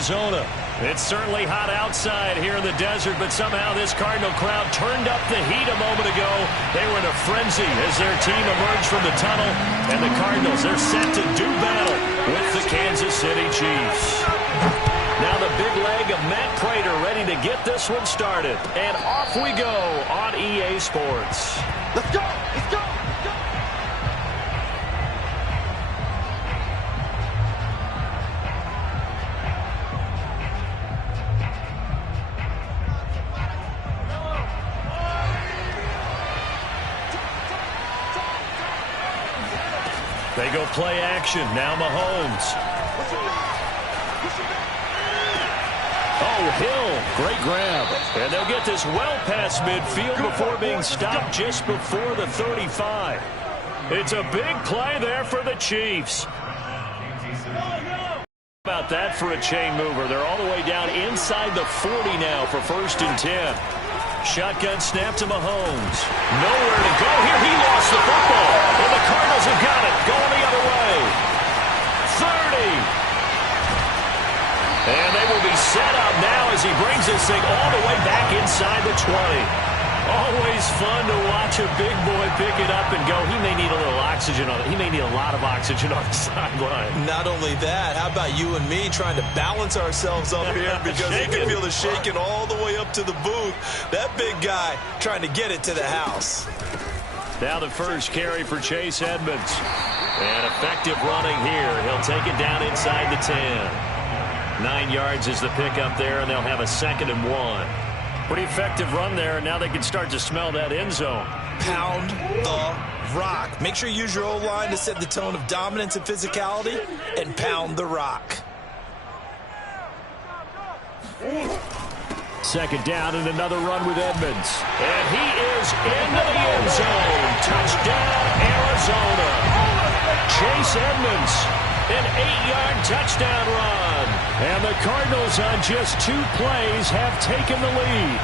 Arizona. It's certainly hot outside here in the desert, but somehow this Cardinal crowd turned up the heat a moment ago. They were in a frenzy as their team emerged from the tunnel, and the Cardinals, they're set to do battle with the Kansas City Chiefs. Now the big leg of Matt Pratt ready to get this one started, and off we go on EA Sports. Let's go! Let's go! They go play action. Now Mahomes. Oh, Hill. Great grab. And they'll get this well past midfield before being stopped just before the 35. It's a big play there for the Chiefs. How about that for a chain mover? They're all the way down inside the 40 now for 1st and 10. Shotgun snap to Mahomes. Nowhere to go here. He lost the football. And the Cardinals have got it. Going the other way. 30. And they will be set up now as he brings this thing all the way back inside the 20. Always fun to watch a big boy pick it up and go. He may need a little oxygen on it. He may need a lot of oxygen on the sideline. Not only that, how about you and me trying to balance ourselves up here because you can feel the shaking all the way up to the booth. That big guy trying to get it to the house. Now the first carry for Chase Edmonds. And effective running here. He'll take it down inside the 10. 9 yards is the pickup there, and they'll have a 2nd and 1. Pretty effective run there, and now they can start to smell that end zone. Pound the rock. Make sure you use your O-line to set the tone of dominance and physicality, and pound the rock. 2nd down and another run with Edmonds. And he is into the end zone. Touchdown, Arizona. Chase Edmonds, an 8-yard touchdown run. And the Cardinals on just 2 plays have taken the lead.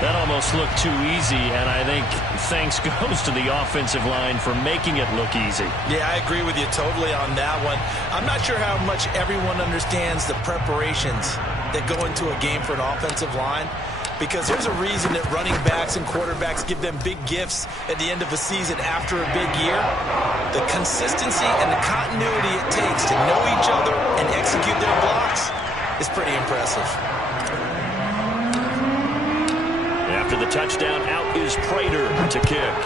That almost looked too easy, and I think thanks goes to the offensive line for making it look easy. Yeah, I agree with you totally on that one. I'm not sure how much everyone understands the preparations that go into a game for an offensive line, because there's a reason that running backs and quarterbacks give them big gifts at the end of a season after a big year. The consistency and the continuity it takes to know each other and execute their blocks is pretty impressive. After the touchdown, out is Prater to kick.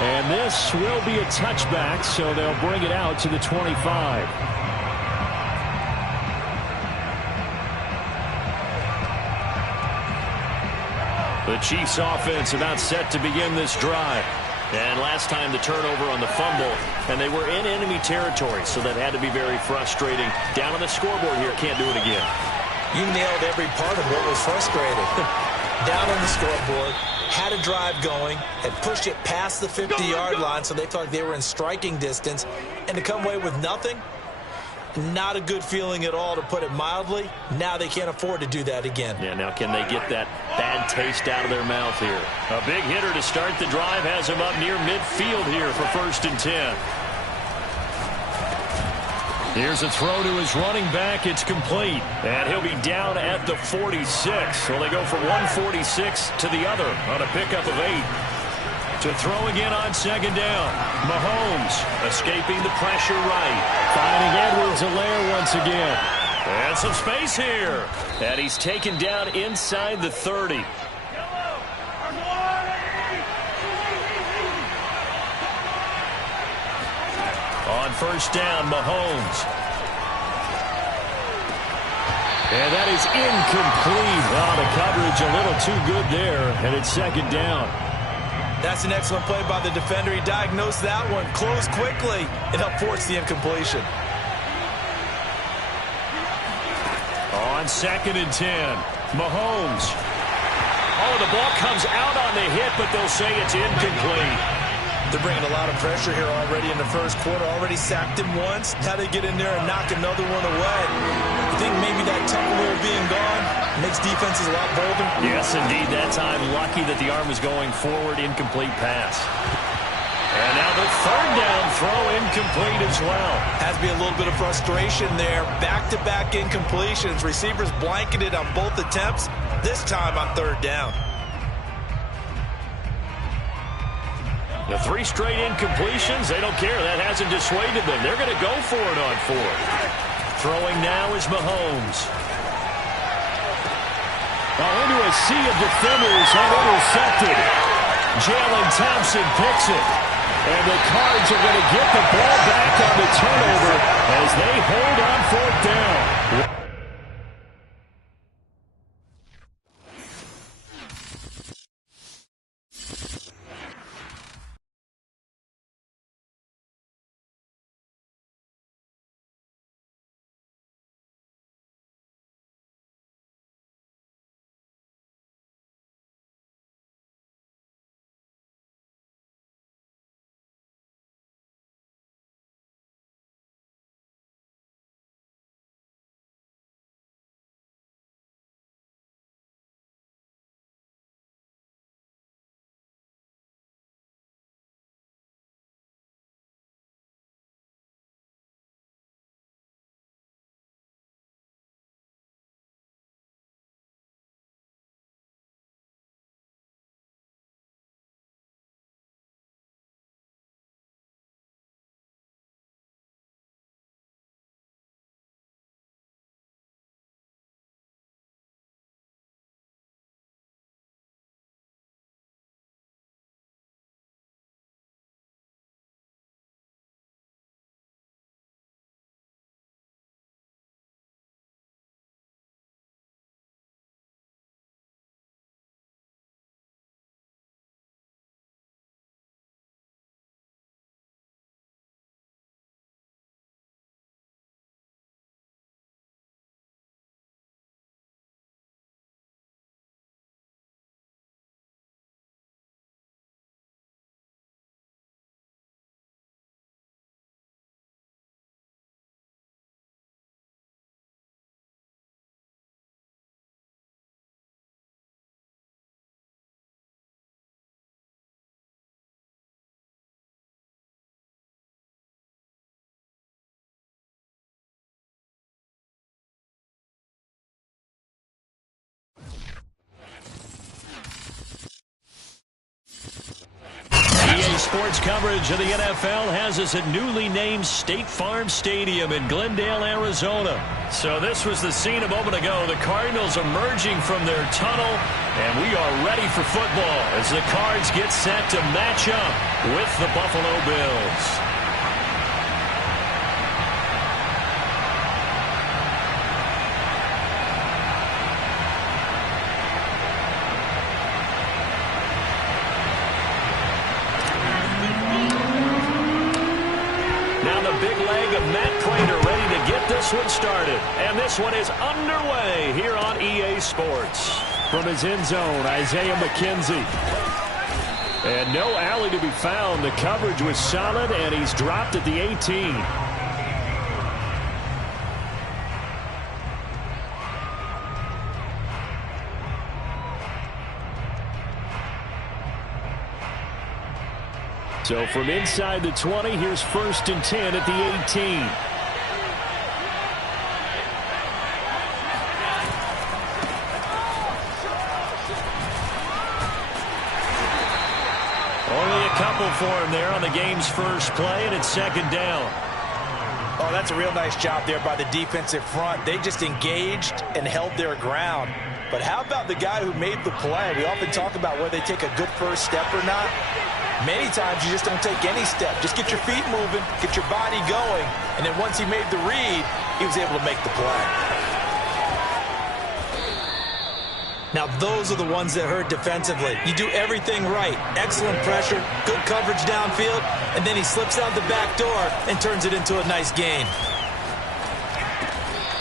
And this will be a touchback, so they'll bring it out to the 25. The Chiefs offense about set to begin this drive. And last time the turnover on the fumble, and they were in enemy territory, so that had to be very frustrating. Down on the scoreboard here, can't do it again. You nailed every part of what was frustrating. Down on the scoreboard, had a drive going, had pushed it past the 50-yard line, so they thought they were in striking distance, and to come away with nothing, not a good feeling at all, to put it mildly. Now they can't afford to do that again. Yeah, now can they get that bad taste out of their mouth here? A big hitter to start the drive has him up near midfield here for 1st and 10. Here's a throw to his running back. It's complete. And he'll be down at the 46. So they go from 146 to the other on a pickup of 8. To throw again on 2nd down. Mahomes escaping the pressure right. Finding Edwards-Helaire once again. And some space here. And he's taken down inside the 30. On 1st down, Mahomes. And that is incomplete. Oh, the coverage a little too good there. And it's 2nd down. That's an excellent play by the defender. He diagnosed that one, closed quickly, and helped force the incompletion. On 2nd and 10, Mahomes. Oh, the ball comes out on the hit, but they'll say it's incomplete. They're bringing a lot of pressure here already in the first quarter. Already sacked him once. Now they get in there and knock another one away. I think maybe that tunnel being gone makes defenses a lot bolder. Yes, indeed. That time, lucky that the arm was going forward. Incomplete pass. And now the third down throw incomplete as well. Has to be a little bit of frustration there. Back-to-back incompletions. Receivers blanketed on both attempts, this time on third down. The 3 straight incompletions, they don't care. That hasn't dissuaded them. They're going to go for it on 4th. Throwing now is Mahomes. Into a sea of defenders and intercepted. Jalen Thompson picks it. And the Cards are going to get the ball back on the turnover as they hold on 4th down. EA Sports coverage of the NFL has us at newly named State Farm Stadium in Glendale, Arizona. So this was the scene a moment ago. The Cardinals emerging from their tunnel, and we are ready for football as the Cards get set to match up with the Buffalo Bills. Madden Pratt ready to get this one started. And this one is underway here on EA Sports. From his end zone, Isaiah McKenzie. And no alley to be found. The coverage was solid, and he's dropped at the 18. So from inside the 20, here's 1st and 10 at the 18. Only a couple for him there on the game's first play, and it's 2nd down. Oh, that's a real nice job there by the defensive front. They just engaged and held their ground. But how about the guy who made the play? We often talk about whether they take a good first step or not. Many times you just don't take any step. Just get your feet moving, get your body going, and then once he made the read, he was able to make the play. Now those are the ones that hurt defensively. You do everything right. Excellent pressure, good coverage downfield, and then he slips out the back door and turns it into a nice gain.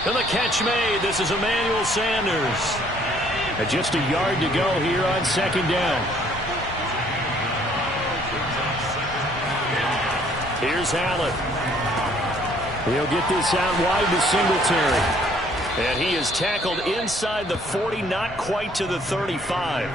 And the catch made. This is Emmanuel Sanders. And just a yard to go here on 2nd down. Here's Allen. He'll get this out wide to Singletary. And he is tackled inside the 40, not quite to the 35.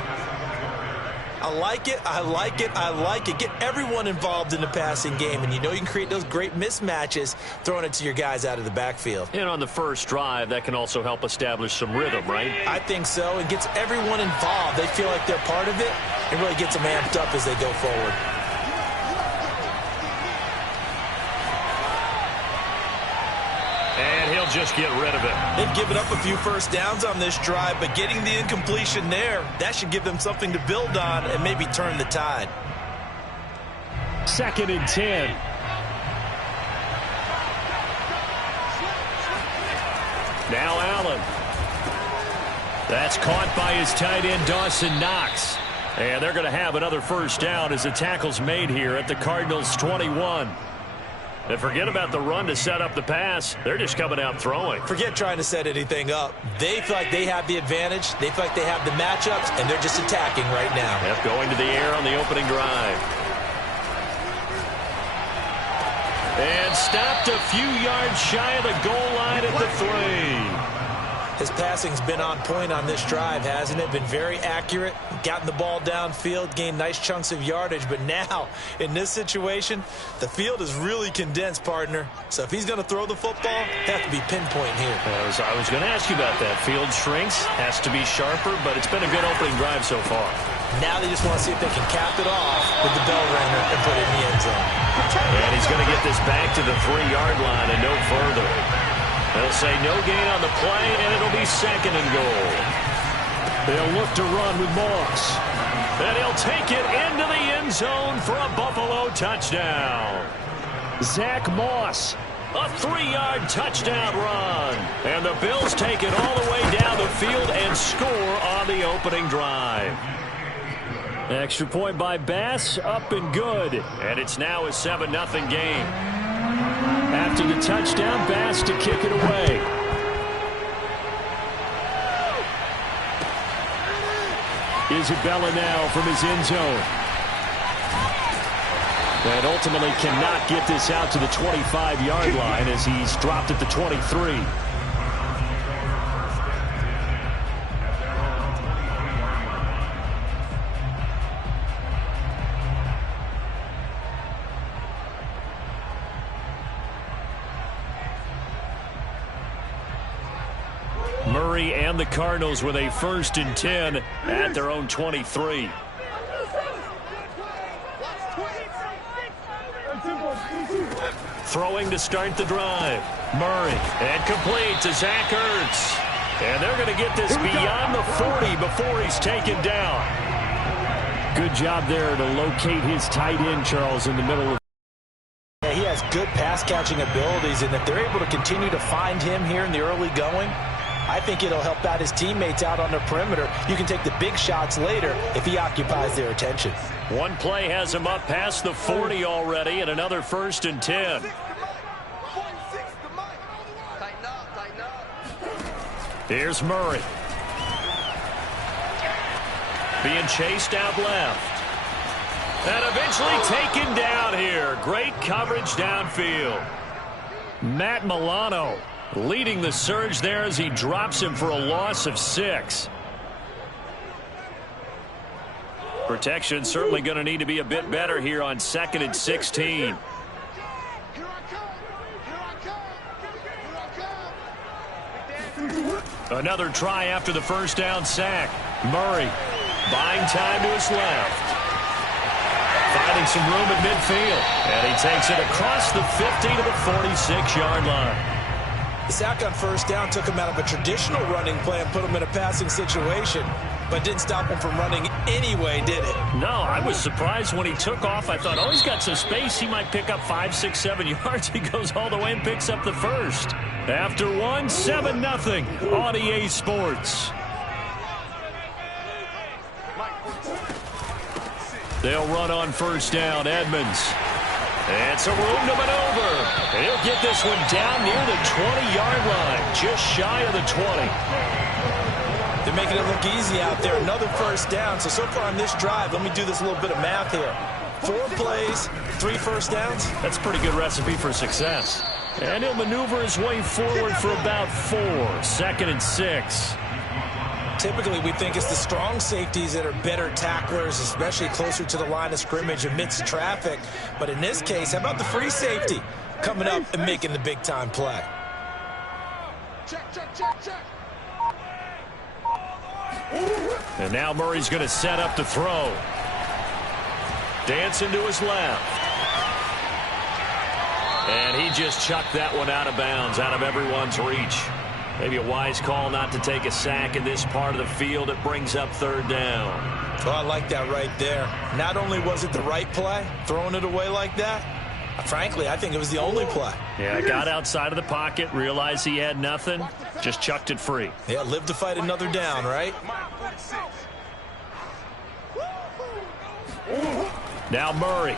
I like it. I like it. I like it. Get everyone involved in the passing game, and you know you can create those great mismatches throwing it to your guys out of the backfield. And on the first drive, that can also help establish some rhythm, right? I think so. It gets everyone involved. They feel like they're part of it. It really gets them amped up as they go forward. And he'll just get rid of it. They've given up a few first downs on this drive, but getting the incompletion there, that should give them something to build on and maybe turn the tide. 2nd and 10. Now Allen. That's caught by his tight end, Dawson Knox. And they're going to have another first down as the tackle's made here at the Cardinals' 21. And forget about the run to set up the pass. They're just coming out throwing. Forget trying to set anything up. They feel like they have the advantage. They feel like they have the matchups, and they're just attacking right now. Yep, going to the air on the opening drive. And stopped a few yards shy of the goal line at the 3. His passing's been on point on this drive, hasn't it? Been very accurate, gotten the ball downfield, gained nice chunks of yardage. But now, in this situation, the field is really condensed, partner. So if he's going to throw the football, have to be pinpoint here. I was going to ask you about that. Field shrinks, has to be sharper, but it's been a good opening drive so far. Now they just want to see if they can cap it off with the bell ringer and put it in the end zone. And he's going to get this back to the 3-yard line and no further. They'll say no gain on the play, and it'll be 2nd and goal. They'll look to run with Moss. And he'll take it into the end zone for a Buffalo touchdown. Zach Moss, a 3-yard touchdown run. And the Bills take it all the way down the field and score on the opening drive. Extra point by Bass, up and good. And it's now a 7-0 game. After the touchdown, Bass to kick it away. Isabella now from his end zone. And ultimately cannot get this out to the 25-yard line as he's dropped at the 23. Murray and the Cardinals with a 1st and 10 at their own 23. Throwing to start the drive. Murray, and complete to Zach Ertz. And they're going to get this beyond the 40 before he's taken down. Good job there to locate his tight end, Charles, in the middle of. Yeah, he has good pass-catching abilities, and if they're able to continue to find him here in the early going, I think it'll help out his teammates out on the perimeter. You can take the big shots later if he occupies their attention. One play has him up past the 40 already, and another 1st and 10. Here's Murray. Being chased out left. And eventually taken down here. Great coverage downfield. Matt Milano leading the surge there as he drops him for a loss of 6. Protection certainly going to need to be a bit better here on 2nd and 16. Another try after the first down sack. Murray buying time to his left. Finding some room at midfield. And he takes it across the 50 to the 46-yard line. The sack on first down took him out of a traditional running play and put him in a passing situation, but didn't stop him from running anyway, did it? No, I was surprised when he took off. I thought, oh, he's got some space. He might pick up 5, 6, 7 yards. He goes all the way and picks up the first. After 7-0 on EA Sports. They'll run on first down, Edmonds. And some room to maneuver. And he'll get this one down near the 20-yard line, just shy of the 20. They're making it look easy out there. Another first down. So far on this drive, let me do this little bit of math here. 4 plays, 3 first downs. That's a pretty good recipe for success. And he'll maneuver his way forward for about 4. 2nd and 6. Typically, we think it's the strong safeties that are better tacklers, especially closer to the line of scrimmage amidst traffic. But in this case, how about the free safety coming up and making the big-time play? Check. And now Murray's going to set up to throw. Dancing to his left. And he just chucked that one out of bounds, out of everyone's reach. Maybe a wise call not to take a sack in this part of the field. It brings up third down. Oh, I like that right there. Not only was it the right play, throwing it away like that, frankly, I think it was the only play. Yeah, got outside of the pocket, realized he had nothing, just chucked it free. Yeah, live to fight another down, right? Now Murray.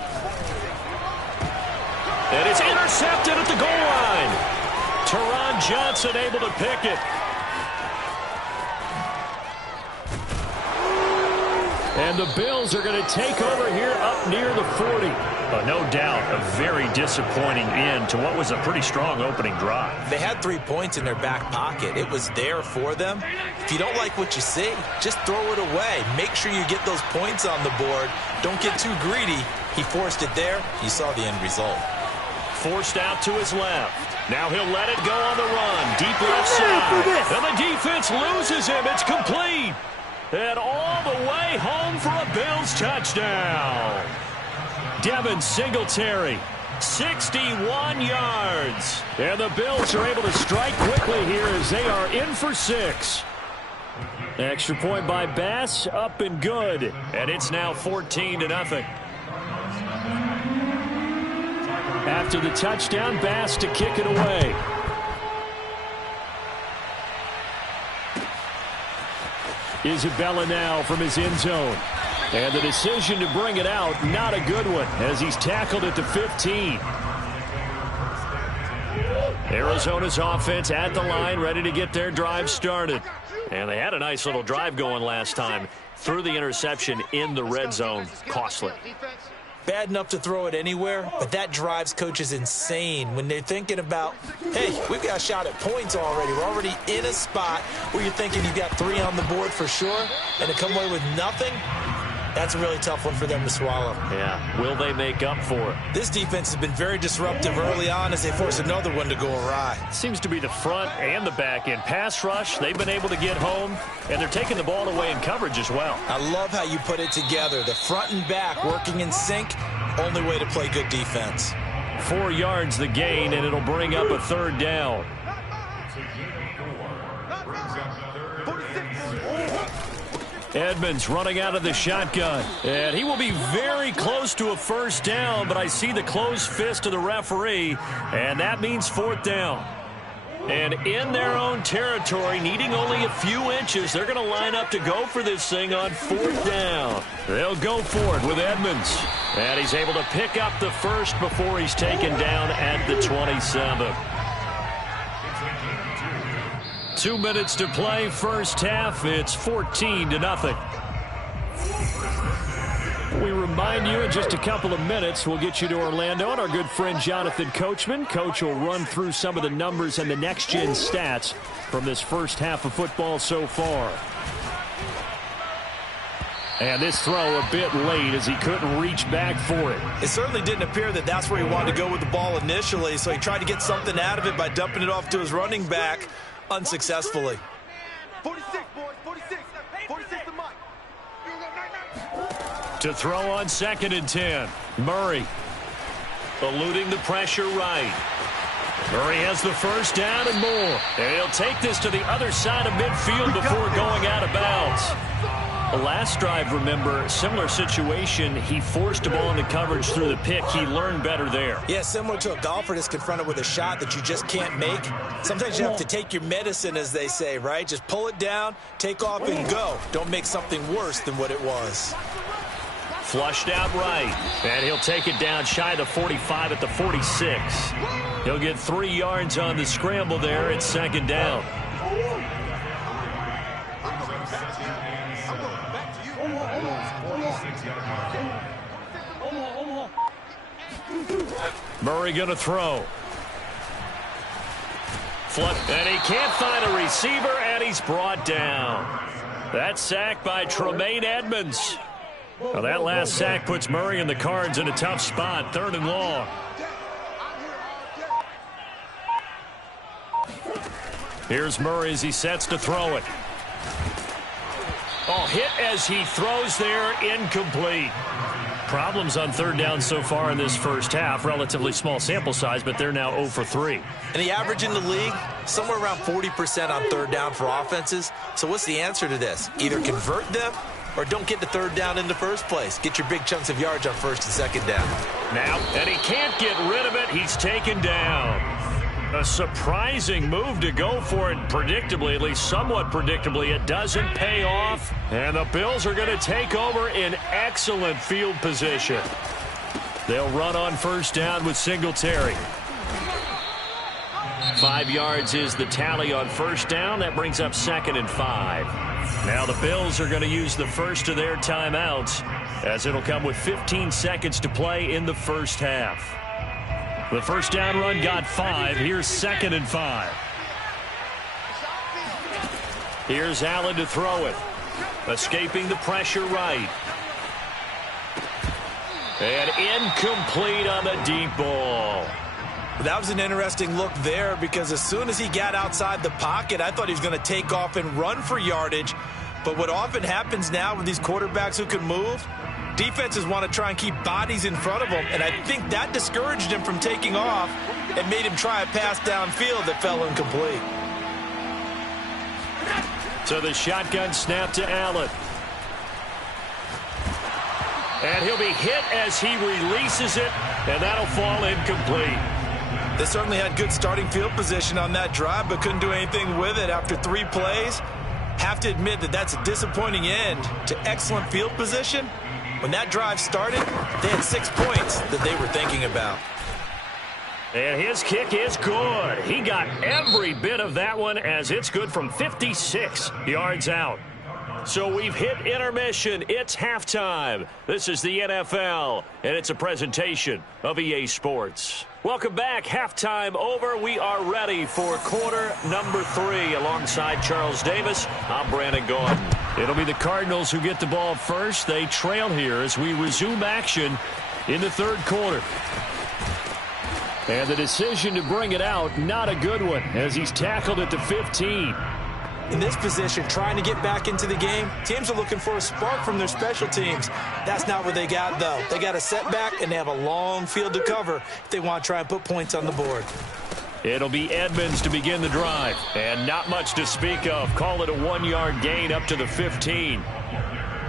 And it's intercepted at the goal line. Teron Johnson able to pick it. And the Bills are going to take over here up near the 40. No doubt a very disappointing end to what was a pretty strong opening drive. They had 3 points in their back pocket. It was there for them. If you don't like what you see, just throw it away. Make sure you get those points on the board. Don't get too greedy. He forced it there. You saw the end result. Forced out to his left. Now he'll let it go on the run. Deep left side. And the defense loses him. It's complete. And all the way home for a Bills touchdown. Devin Singletary, 61 yards. And the Bills are able to strike quickly here as they are in for 6. Extra point by Bass, up and good. And it's now 14-0. After the touchdown, Bass to kick it away. Isabella now from his end zone. And the decision to bring it out, not a good one, as he's tackled at the 15. Arizona's offense at the line, ready to get their drive started. And they had a nice little drive going last time. Threw the interception in the red zone. Costly. Bad enough to throw it anywhere, but that drives coaches insane when they're thinking about, hey, we've got a shot at points already. We're already in a spot where you're thinking you've got 3 on the board for sure, and to come away with nothing, that's a really tough one for them to swallow. Yeah, will they make up for it? This defense has been very disruptive early on as they force another one to go awry. Seems to be the front and the back end. Pass rush, they've been able to get home, and they're taking the ball away in coverage as well. I love how you put it together. The front and back working in sync, only way to play good defense. 4 yards the gain, and it'll bring up a third down. Edmonds running out of the shotgun. And he will be very close to a first down, but I see the closed fist of the referee, and that means 4th down. And in their own territory, needing only a few inches, they're going to line up to go for this thing on 4th down. They'll go for it with Edmonds. And he's able to pick up the first before he's taken down at the 27. 2 minutes to play, first half. It's 14-0. We remind you in just a couple of minutes, we'll get you to Orlando and our good friend Jonathan Coachman. Coach will run through some of the numbers and the next-gen stats from this first half of football so far. And this throw a bit late as he couldn't reach back for it. It certainly didn't appear that that's where he wanted to go with the ball initially, so he tried to get something out of it by dumping it off to his running back unsuccessfully. 46, boys, 46. 46 to Mike. To throw on 2nd and 10. Murray eluding the pressure right. Murray has the first down and more. And he'll take this to the other side of midfield before going out of bounds. The last drive, remember, similar situation. He forced a ball into coverage through the pick. He learned better there. Yeah, similar to a golfer that's confronted with a shot that you just can't make. Sometimes you have to take your medicine, as they say, right? Just pull it down, take off, and go. Don't make something worse than what it was. Flushed out right. And he'll take it down shy of the 45 at the 46. He'll get 3 yards on the scramble there at 2nd down. Murray going to throw. And he can't find a receiver, and he's brought down. That sack by Tremaine Edmonds. Well, that last sack puts Murray and the Cards in a tough spot, 3rd and long. Here's Murray as he sets to throw it. Oh, hit as he throws there, incomplete. Problems on 3rd down so far in this first half. Relatively small sample size, but they're now 0 for 3. And the average in the league, somewhere around 40% on 3rd down for offenses. So what's the answer to this? Either convert them or don't get the 3rd down in the first place. Get your big chunks of yards on 1st and 2nd down. Now, and he can't get rid of it. He's taken down. A surprising move to go for it predictably, at least somewhat predictably. It doesn't pay off, and the Bills are going to take over in excellent field position. They'll run on 1st down with Singletary. 5 yards is the tally on 1st down. That brings up 2nd and 5. Now the Bills are going to use the first of their timeouts, as it'll come with 15 seconds to play in the first half. The 1st down run got 5. Here's 2nd and 5. Here's Allen to throw it. Escaping the pressure right. And incomplete on the deep ball. That was an interesting look there, because as soon as he got outside the pocket, I thought he was going to take off and run for yardage. But what often happens now with these quarterbacks who can move, defenses want to try and keep bodies in front of them, and I think that discouraged him from taking off and made him try a pass downfield that fell incomplete. So the shotgun snap to Allen. And he'll be hit as he releases it, and that'll fall incomplete. They certainly had good starting field position on that drive, but couldn't do anything with it after 3 plays. Have to admit that that's a disappointing end to excellent field position. When that drive started, they had 6 points that they were thinking about. And his kick is good. He got every bit of that one, as it's good from 56 yards out. So we've hit intermission. It's halftime. This is the NFL, and it's a presentation of EA Sports. Welcome back. Halftime over. We are ready for quarter number 3. Alongside Charles Davis, I'm Brandon Gordon. It'll be the Cardinals who get the ball first. They trail here as we resume action in the 3rd quarter. And the decision to bring it out, not a good one, as he's tackled at the 15. In this position, trying to get back into the game, teams are looking for a spark from their special teams. That's not what they got, though. They got a setback, and they have a long field to cover if they want to try and put points on the board. It'll be Edmonds to begin the drive, and not much to speak of. Call it a 1-yard gain up to the 15.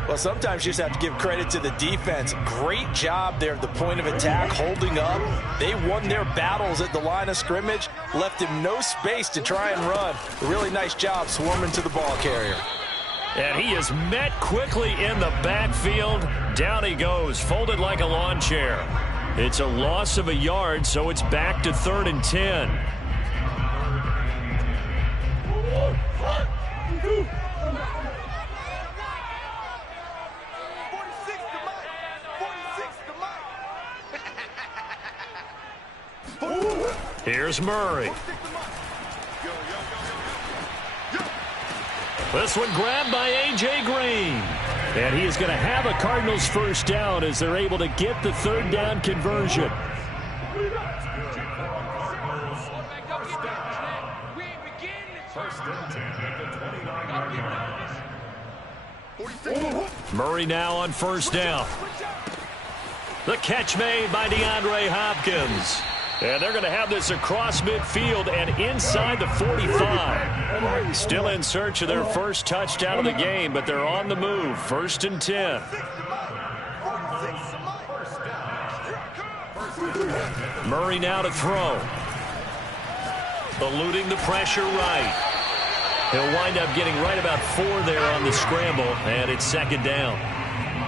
Well, sometimes you just have to give credit to the defense. Great job there at the point of attack, holding up. They won their battles at the line of scrimmage, left him no space to try and run. A really nice job swarming to the ball carrier. And he is met quickly in the backfield. Down he goes, folded like a lawn chair. It's a loss of a yard, so it's back to 3rd and 10. Here's Murray. This one grabbed by A.J. Green. And he is going to have a Cardinals 1st down as they're able to get the 3rd down conversion. Murray now on 1st down. The catch made by DeAndre Hopkins. And they're going to have this across midfield and inside the 45. Still in search of their first touchdown of the game, but they're on the move. 1st and 10. Murray now to throw. Eluding the pressure right. He'll wind up getting right about 4 there on the scramble, and it's 2nd down.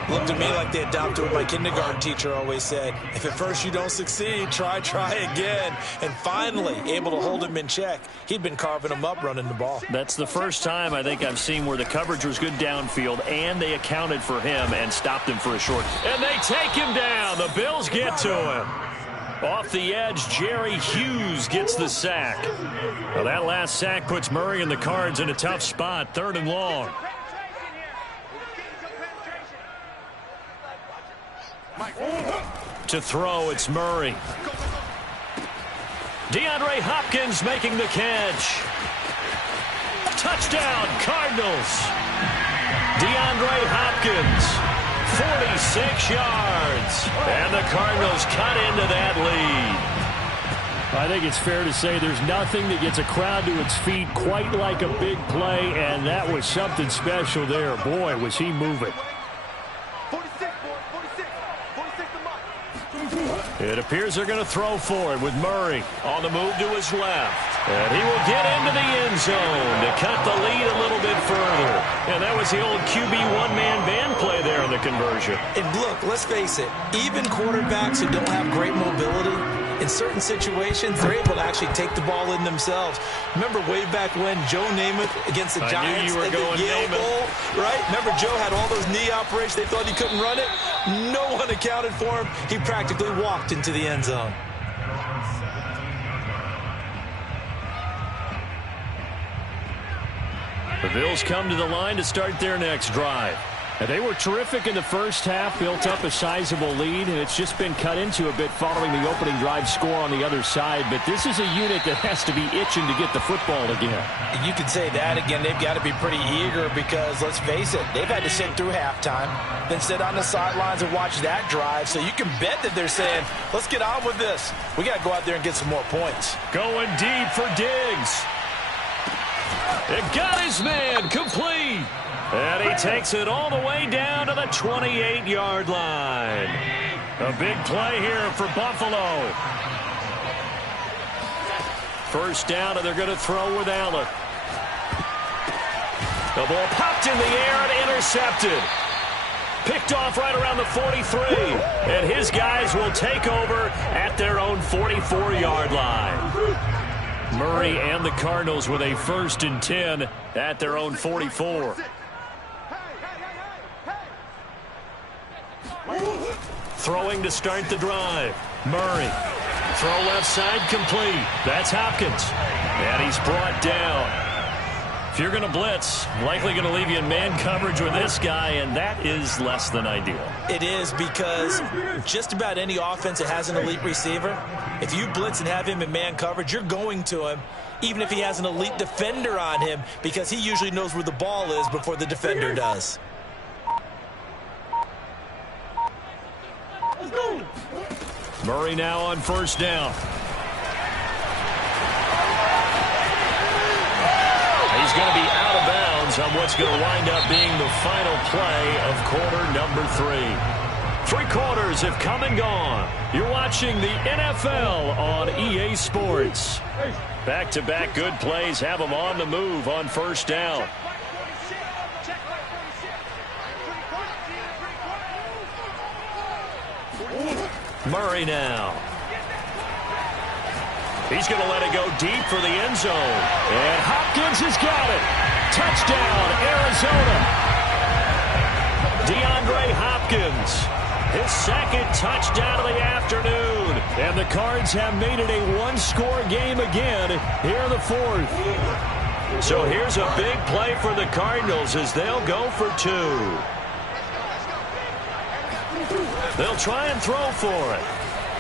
Looked to me like they adopted what my kindergarten teacher always said. If at first you don't succeed, try again. And finally, able to hold him in check. He'd been carving him up running the ball. That's the first time I think I've seen where the coverage was good downfield, and they accounted for him and stopped him for a short. And they take him down. The Bills get to him. Off the edge, Jerry Hughes gets the sack. Well, that last sack puts Murray and the Cards in a tough spot, 3rd and long. to throw. It's Murray. DeAndre Hopkins making the catch. Touchdown, Cardinals. DeAndre Hopkins, 46 yards. And the Cardinals cut into that lead. I think it's fair to say there's nothing that gets a crowd to its feet quite like a big play, and that was something special there. Boy, was he moving. 46, boys, 46. 46 to Mike. It appears they're going to throw for it with Murray on the move to his left. And he will get into the end zone to cut the lead a little bit further. And that was the old QB one-man band play there on the conversion. And look, let's face it, even quarterbacks who don't have great mobility, in certain situations, they're able to actually take the ball in themselves. Remember way back when Joe Namath against the Giants at the Yale Bowl, right? Remember Joe had all those knee operations. They thought he couldn't run it. No one accounted for him. He practically walked into the end zone. The Bills come to the line to start their next drive. And they were terrific in the first half, built up a sizable lead, and it's just been cut into a bit following the opening drive score on the other side. But this is a unit that has to be itching to get the football again. You could say that again. They've got to be pretty eager because, let's face it, they've had to sit through halftime, then sit on the sidelines and watch that drive. So you can bet that they're saying, let's get on with this. We got to go out there and get some more points. Going deep for Diggs. It got his man complete. And he takes it all the way down to the 28-yard line. A big play here for Buffalo. First down, and they're going to throw with Allen. The ball popped in the air and intercepted. Picked off right around the 43. And his guys will take over at their own 44-yard line. Murray and the Cardinals with a 1st and 10 at their own 44. Throwing to start the drive. Murray. Throw left side complete. That's Hopkins. And he's brought down. If you're going to blitz, likely going to leave you in man coverage with this guy, and that is less than ideal. It is because just about any offense that has an elite receiver, if you blitz and have him in man coverage, you're going to him, even if he has an elite defender on him, because he usually knows where the ball is before the defender does. Murray now on 1st down. He's going to be out of bounds on what's going to wind up being the final play of quarter number 3. 3 quarters have come and gone. You're watching the NFL on EA Sports. Back-to-back good plays have them on the move on 1st down. Murray now. He's going to let it go deep for the end zone. And Hopkins has got it. Touchdown, Arizona. DeAndre Hopkins. His 2nd touchdown of the afternoon. And the Cards have made it a 1-score game again here in the 4th. So here's a big play for the Cardinals as they'll go for 2. They'll try and throw for it.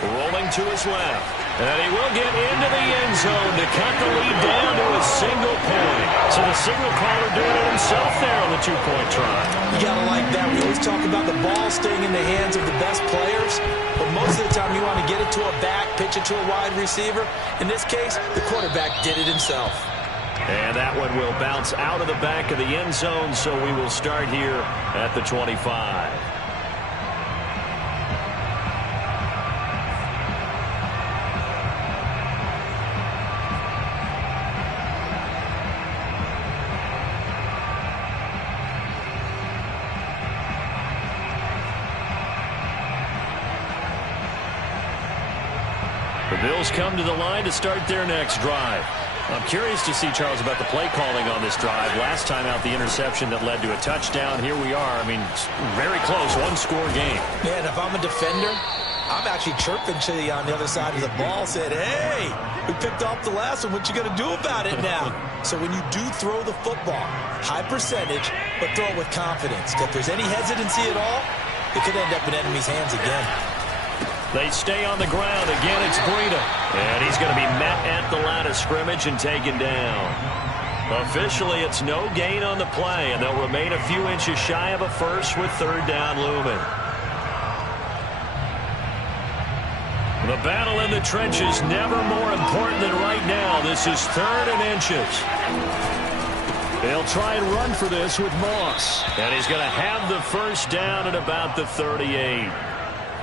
Rolling to his left. And he will get into the end zone to cut the lead down to a single point. So the signal caller doing it himself there on the 2-point try. You got to like that. We always talk about the ball staying in the hands of the best players. But most of the time you want to get it to a back, pitch it to a wide receiver. In this case, the quarterback did it himself. And that one will bounce out of the back of the end zone. So we will start here at the 25. The Bills come to the line to start their next drive. I'm curious to see, Charles, about the play calling on this drive. Last time out, the interception that led to a touchdown. Here we are. I mean, very close, 1-score game. Man, if I'm a defender, I'm actually chirping to you on the other side of the ball, said, hey, we picked off the last one. What you going to do about it now? So when you do throw the football, high percentage, but throw it with confidence. If there's any hesitancy at all, it could end up in enemy's hands again. They stay on the ground. Again, it's Breida. And he's going to be met at the line of scrimmage and taken down. Officially, it's no gain on the play, and they'll remain a few inches shy of a first with third down looming. The battle in the trenches never more important than right now. This is 3rd and inches. They'll try and run for this with Moss. And he's going to have the first down at about the 38.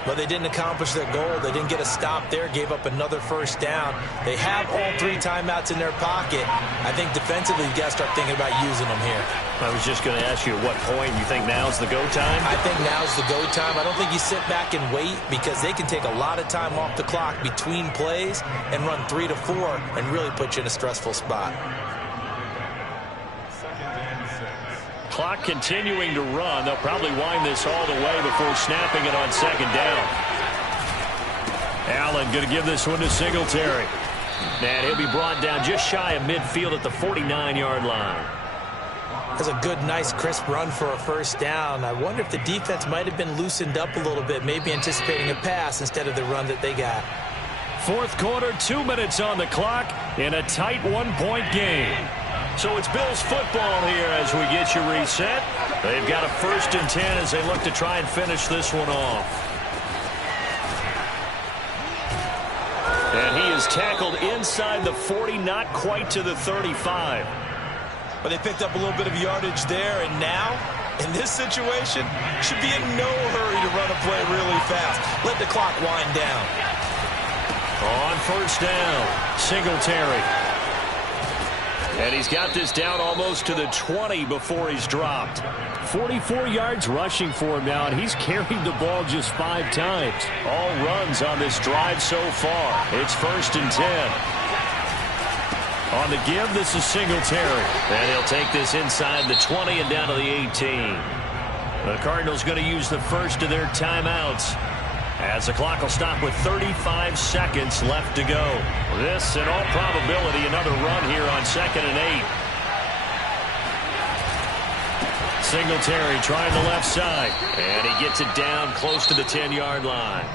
But they didn't accomplish their goal. They didn't get a stop there, gave up another first down. They have all 3 timeouts in their pocket. I think defensively, you got to start thinking about using them here. I was just going to ask you at what point you think now's the go time? I think now's the go time. I don't think you sit back and wait, because they can take a lot of time off the clock between plays and run 3 to 4 and really put you in a stressful spot. Clock continuing to run. They'll probably wind this all the way before snapping it on second down. Allen going to give this one to Singletary. And he'll be brought down just shy of midfield at the 49-yard line. That's a good, nice, crisp run for a first down. I wonder if the defense might have been loosened up a little bit, maybe anticipating a pass instead of the run that they got. Fourth quarter, 2 minutes on the clock in a tight 1-point game. So it's Bills football here as we get you reset. They've got a 1st and 10 as they look to try and finish this one off. And he is tackled inside the 40, not quite to the 35. But they picked up a little bit of yardage there, and now, in this situation, should be in no hurry to run a play really fast. Let the clock wind down. On first down, Singletary. And he's got this down almost to the 20 before he's dropped. 44 yards rushing for him now, and he's carried the ball just 5 times. All runs on this drive so far. It's 1st and 10. On the give, this is Singletary. And he'll take this inside the 20 and down to the 18. The Cardinals going to use the first of their timeouts, as the clock will stop with 35 seconds left to go. This, in all probability, another run here on 2nd and 8. Singletary trying the left side. And he gets it down close to the 10-yard line.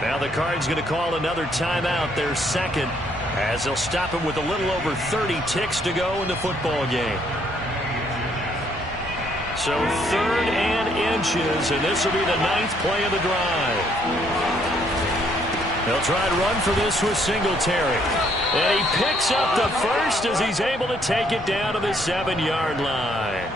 Now the Cards going to call another timeout, their second, as they'll stop him with a little over 30 ticks to go in the football game. So 3rd and inches, and this will be the 9th play of the drive. They'll try to run for this with Singletary. And he picks up the first as he's able to take it down to the 7-yard line.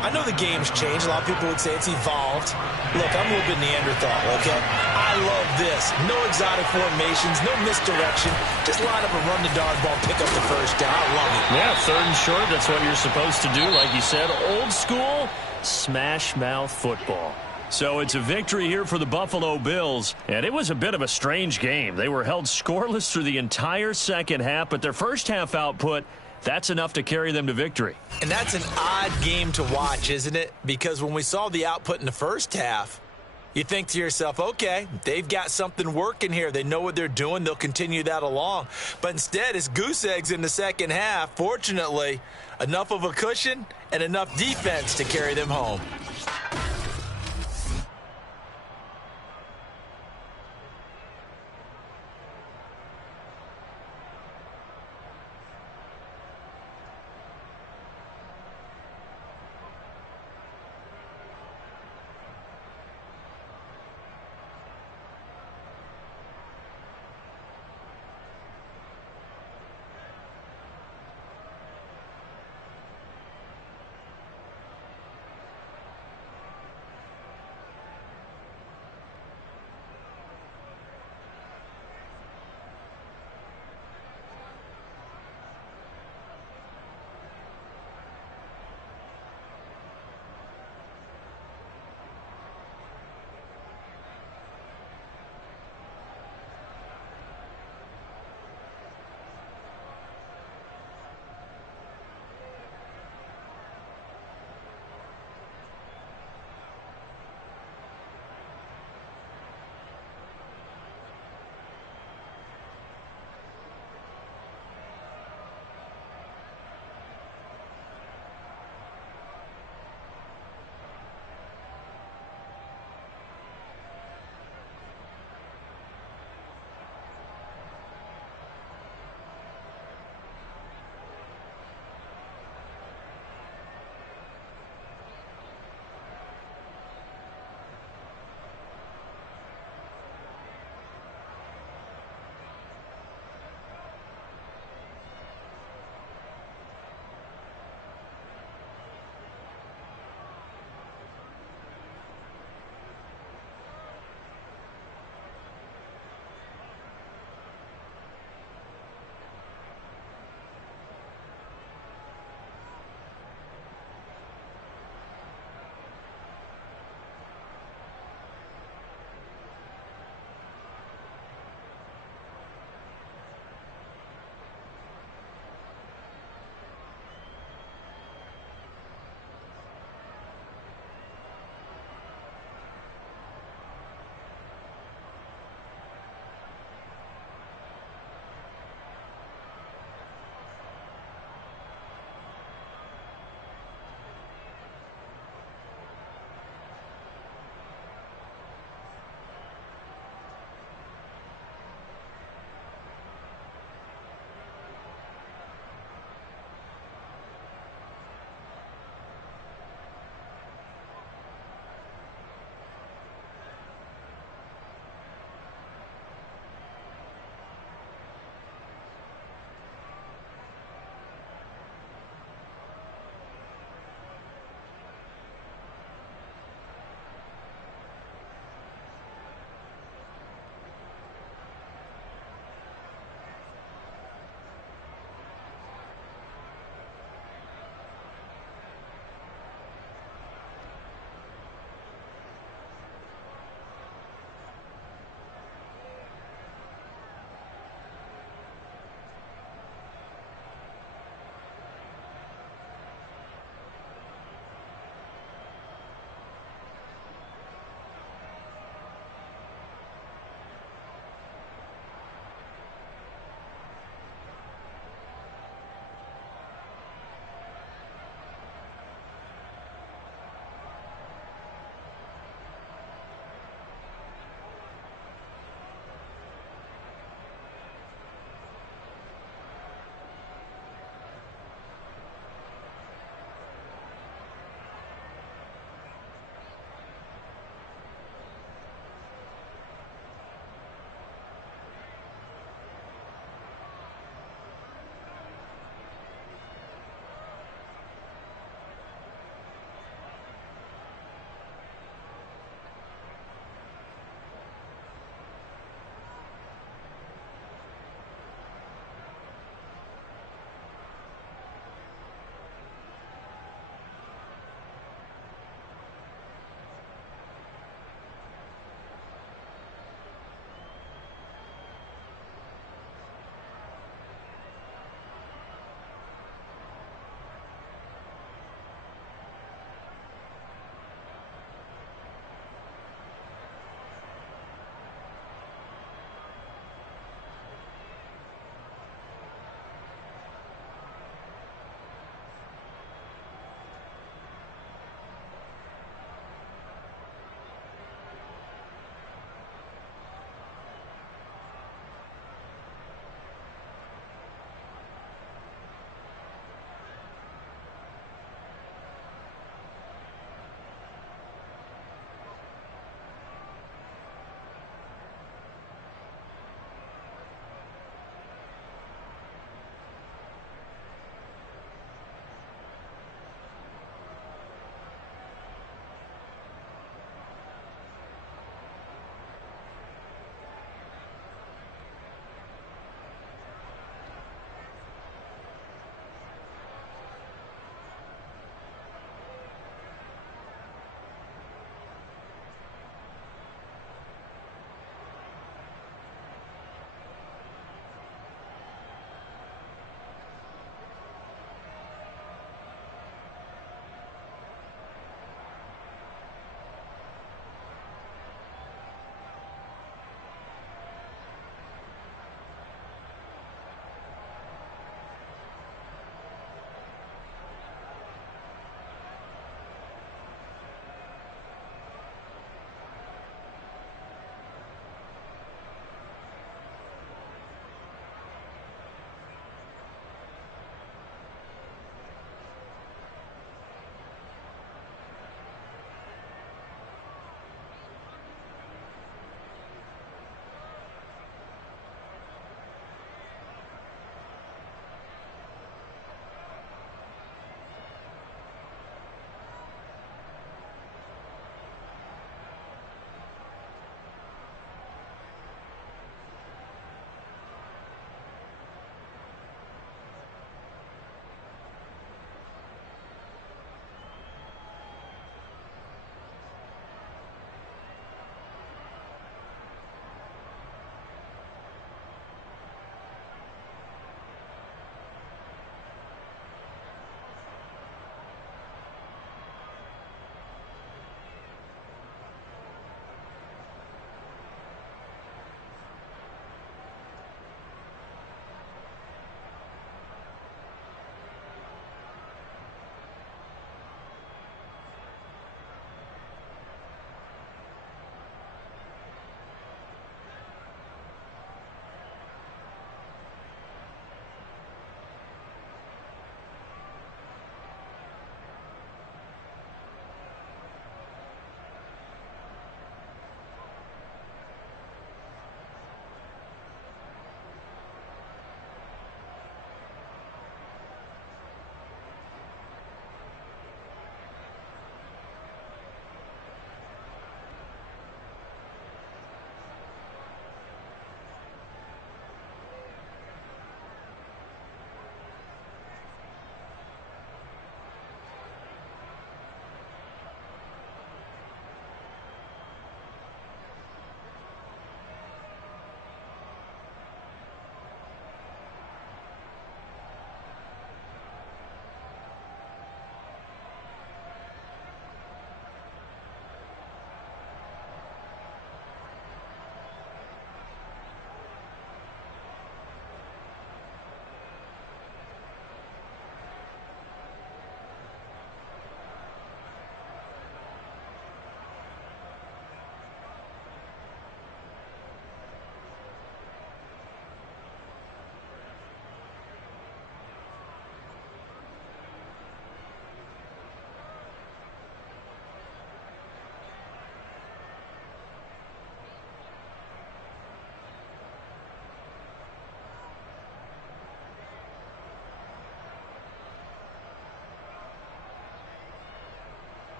I know the game's changed. A lot of people would say it's evolved. Look, I'm a little bit Neanderthal, okay? I love this. No exotic formations, no misdirection. Just line up and run the dodgeball, pick up the first down. I love it. Yeah, 3rd and short, that's what you're supposed to do. Like you said, old school, smash mouth football. So it's a victory here for the Buffalo Bills, and it was a bit of a strange game. They were held scoreless through the entire second half, but their first half output, that's enough to carry them to victory. And that's an odd game to watch, isn't it? Because when we saw the output in the first half, you think to yourself, okay, they've got something working here. They know what they're doing. They'll continue that along. But instead, it's goose eggs in the second half. Fortunately, enough of a cushion and enough defense to carry them home.